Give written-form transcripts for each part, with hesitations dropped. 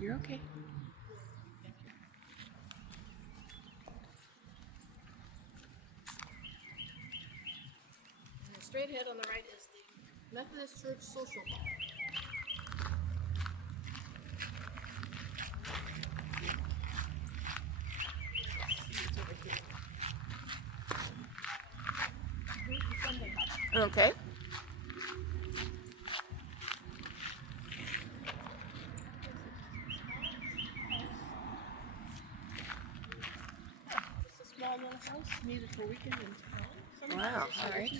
You're okay. And straight ahead on the right is the Methodist Church Social Hall. Okay. It's a small little house needed for weekend in town. Wow, all right.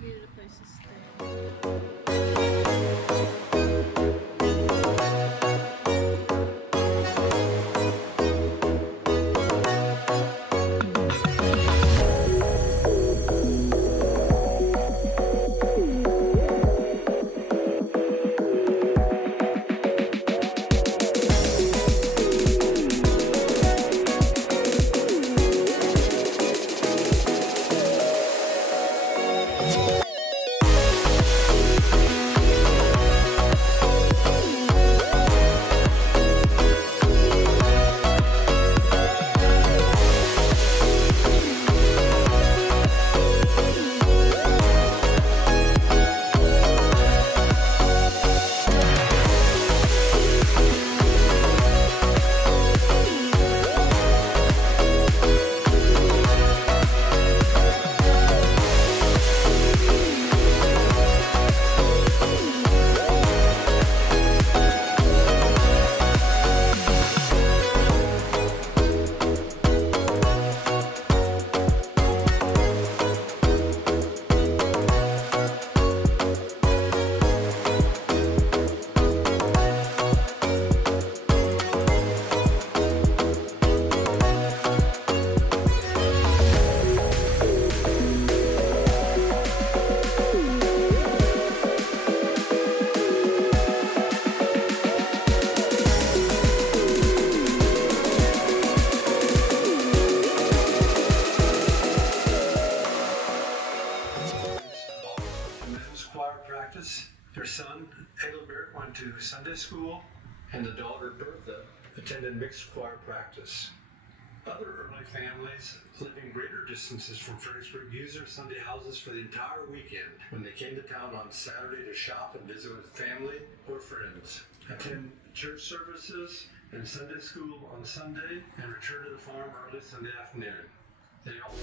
Needed a place to stay. Their son, Engelbert, went to Sunday school, and the daughter, Bertha, attended mixed choir practice. Other early families living greater distances from Fredericksburg used their Sunday houses for the entire weekend when they came to town on Saturday to shop and visit with family or friends, attend church services and Sunday school on Sunday, and return to the farm early Sunday afternoon. They all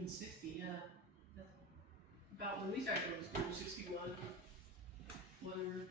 1960, yeah. That's about when we started going to school, 61, whatever.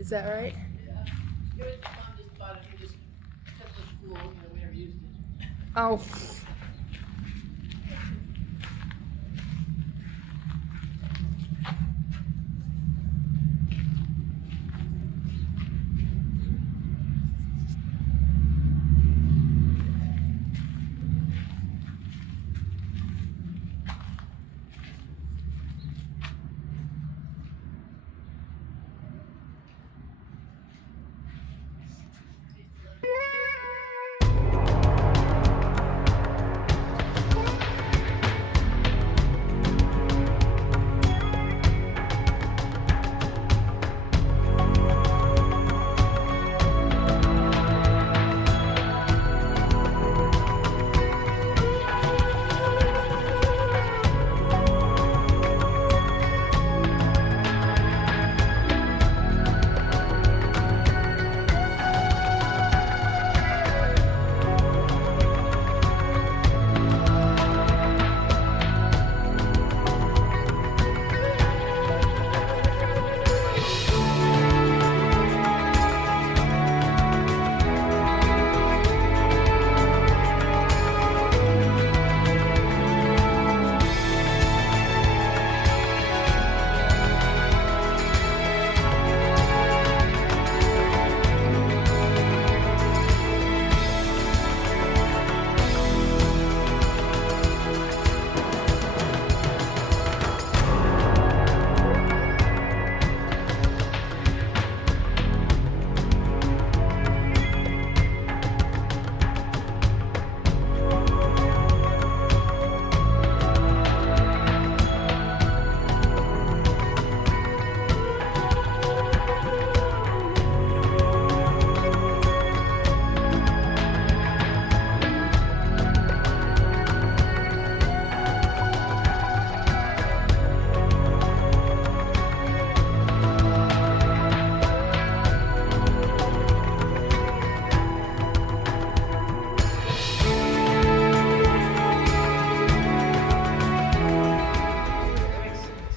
Is that right? Yeah. Mom just bought it, we just took it to school, we never used it. Oh.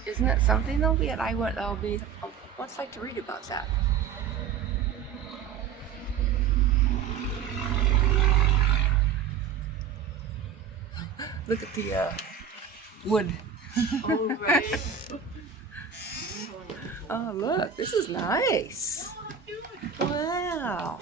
Isn't that something though? Yet I'll be. I'd like to read about that. Look at the wood. Oh, right. Oh, look, this is nice. Wow.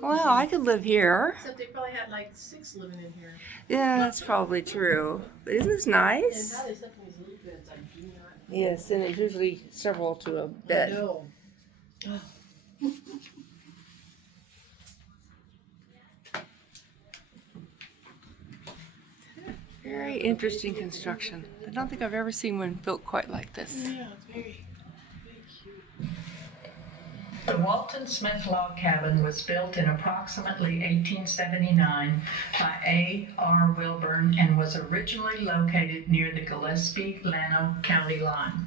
Wow, I could live here. Except they probably had like 6 living in here. Yeah, that's probably true. But isn't this And nice? now they stuck in these little beds, I do not Yes, and there's usually several to a I bed. know. Very interesting construction. I don't think I've ever seen one built quite like this. Yeah, it's very cute. The Walton Smith Log Cabin was built in approximately 1879 by A.R. Wilburn and was originally located near the Gillespie-Llano County line.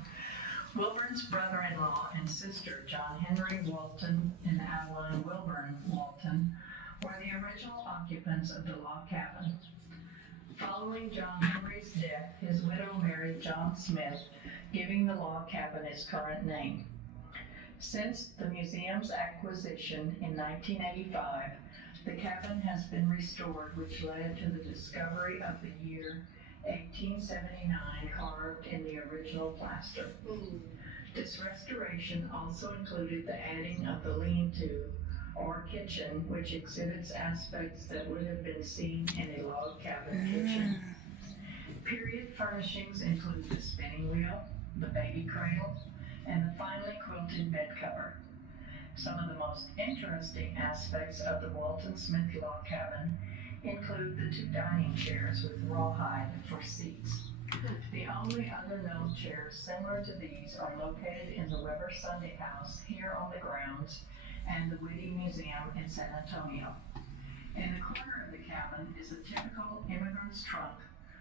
Wilburn's brother-in-law and sister, John Henry Walton and Adeline Wilburn Walton, were the original occupants of the log cabin. Following John Henry's death, his widow married John Smith, giving the log cabin its current name. Since the museum's acquisition in 1985, the cabin has been restored, which led to the discovery of the year 1879 carved in the original plaster. This restoration also included the adding of the lean-to, or kitchen, which exhibits aspects that would have been seen in a log cabin kitchen. Period furnishings include the spinning wheel, the baby cradle, and the finely quilted bed cover. Some of the most interesting aspects of the Walton Smith log cabin include the 2 dining chairs with rawhide for seats. The only other known chairs similar to these are located in the Weber Sunday House here on the grounds and the Whitty Museum in San Antonio. In the corner of the cabin is a typical immigrant's trunk,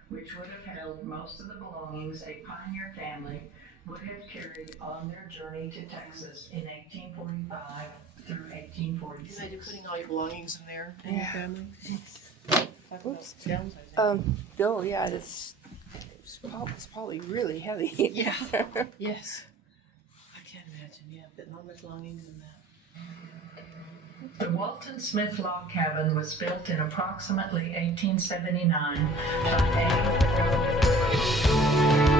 which would have held most of the belongings a pioneer family would have carried on their journey to Texas in 1845 through 1846. Imagine putting all your belongings in there in Yeah. your family. Talk about Oops. downsizing. Bill, yeah, it's probably really heavy. Yeah. Yes. I can't imagine, putting all my belongings in that. The Walton Smith log cabin was built in approximately 1879 by A.